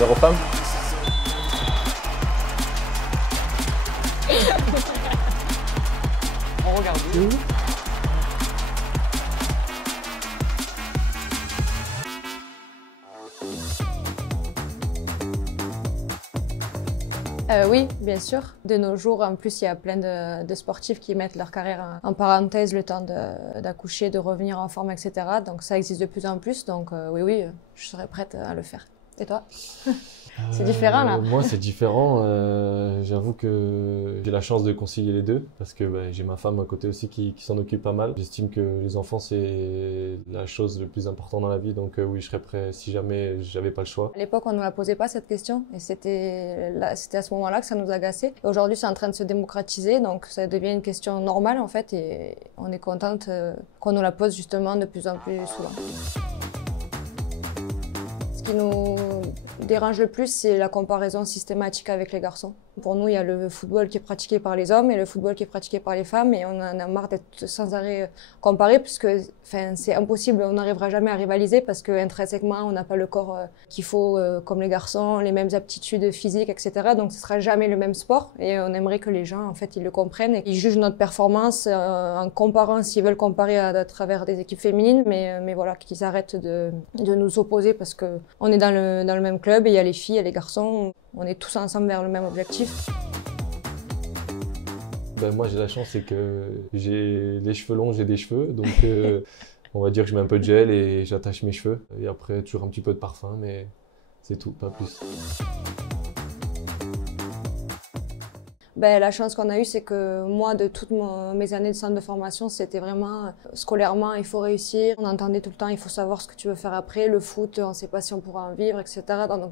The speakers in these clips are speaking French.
L'heure aux femmes. On regarde. Oui, bien sûr. De nos jours, en plus, il y a plein de sportifs qui mettent leur carrière en parenthèse le temps d'accoucher, de revenir en forme, etc. Donc ça existe de plus en plus. Donc oui, je serais prête à le faire. Et toi? C'est différent là. Moi, c'est différent. J'avoue que j'ai la chance de concilier les deux parce que j'ai ma femme à côté aussi qui s'en occupe pas mal. J'estime que les enfants, c'est la chose le plus importante dans la vie. Donc oui, je serais prêt si jamais j'avais pas le choix. À l'époque, on ne nous la posait pas cette question et c'était à ce moment-là que ça nous agaçait. Aujourd'hui, c'est en train de se démocratiser, donc ça devient une question normale en fait et on est contente qu'on nous la pose justement de plus en plus souvent. Ce qui nous dérange le plus, c'est la comparaison systématique avec les garçons. Pour nous, il y a le football qui est pratiqué par les hommes et le football qui est pratiqué par les femmes et on en a marre d'être sans arrêt comparés puisque c'est impossible, on n'arrivera jamais à rivaliser parce qu'intrinsèquement, on n'a pas le corps qu'il faut comme les garçons, les mêmes aptitudes physiques, etc. Donc, ce sera jamais le même sport et on aimerait que les gens, en fait, ils le comprennent et qu'ils jugent notre performance en comparant, s'ils veulent comparer à travers des équipes féminines, mais voilà, qu'ils arrêtent de nous opposer parce que on est dans le même club et il y a les filles et les garçons, on est tous ensemble vers le même objectif. Moi, j'ai la chance, c'est que j'ai les cheveux longs, j'ai des cheveux, donc on va dire que je mets un peu de gel et j'attache mes cheveux. Et après, toujours un petit peu de parfum, mais c'est tout, pas plus. La chance qu'on a eue, c'est que moi, de toutes mes années de centre de formation, c'était vraiment scolairement, il faut réussir. On entendait tout le temps, il faut savoir ce que tu veux faire après. Le foot, on ne sait pas si on pourra en vivre, etc.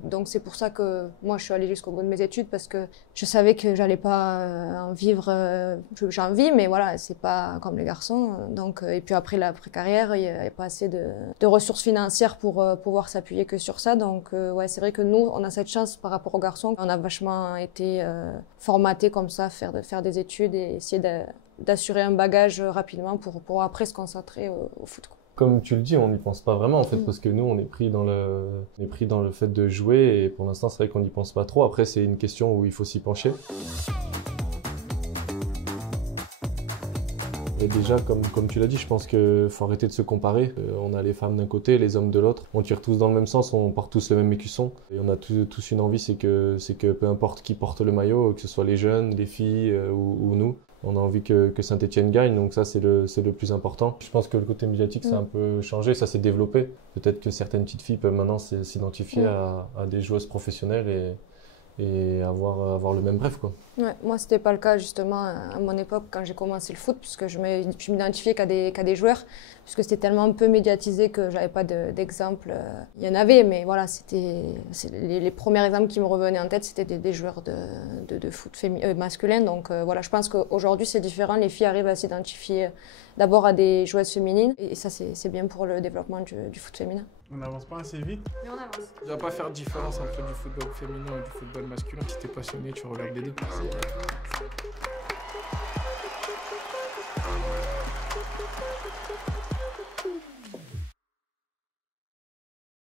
Donc c'est pour ça que moi, je suis allée jusqu'au bout de mes études parce que je savais que j'allais pas en vivre. J'en vis, mais voilà, c'est pas comme les garçons. Donc, et puis après l'après-carrière, il n'y avait pas assez de ressources financières pour pouvoir s'appuyer que sur ça. Donc ouais, c'est vrai que nous, on a cette chance par rapport aux garçons. On a vachement été formatés comme ça, faire des études et essayer d'assurer un bagage rapidement pour après se concentrer au foot. Comme tu le dis, on n'y pense pas vraiment en fait, parce que nous, on est pris dans le fait de jouer et pour l'instant, c'est vrai qu'on n'y pense pas trop. Après, c'est une question où il faut s'y pencher. Et déjà, comme tu l'as dit, je pense qu'il faut arrêter de se comparer. On a les femmes d'un côté, les hommes de l'autre. On tire tous dans le même sens, on porte tous le même écusson. Et on a tous une envie, c'est que peu importe qui porte le maillot, que ce soit les jeunes, les filles ou nous, on a envie que Saint-Etienne gagne. Donc ça, c'est le plus important. Je pense que le côté médiatique, ça a un peu changé, ça s'est développé. Peut-être que certaines petites filles peuvent maintenant s'identifier à des joueuses professionnelles et avoir le même rêve, quoi. Ouais, moi, c'était pas le cas, justement, à mon époque, quand j'ai commencé le foot, puisque je m'identifiais qu'à des joueurs, puisque c'était tellement un peu médiatisé que j'avais pas d'exemple. Il y en avait, mais voilà, les premiers exemples qui me revenaient en tête, c'était des joueurs de foot masculin. Donc voilà, je pense qu'aujourd'hui, c'est différent. Les filles arrivent à s'identifier d'abord à des joueuses féminines, et ça, c'est bien pour le développement du foot féminin. On n'avance pas assez vite. Mais on avance. Tu vas pas faire de différence entre du football féminin et du football masculin. Si t'es passionné, tu regardes les deux.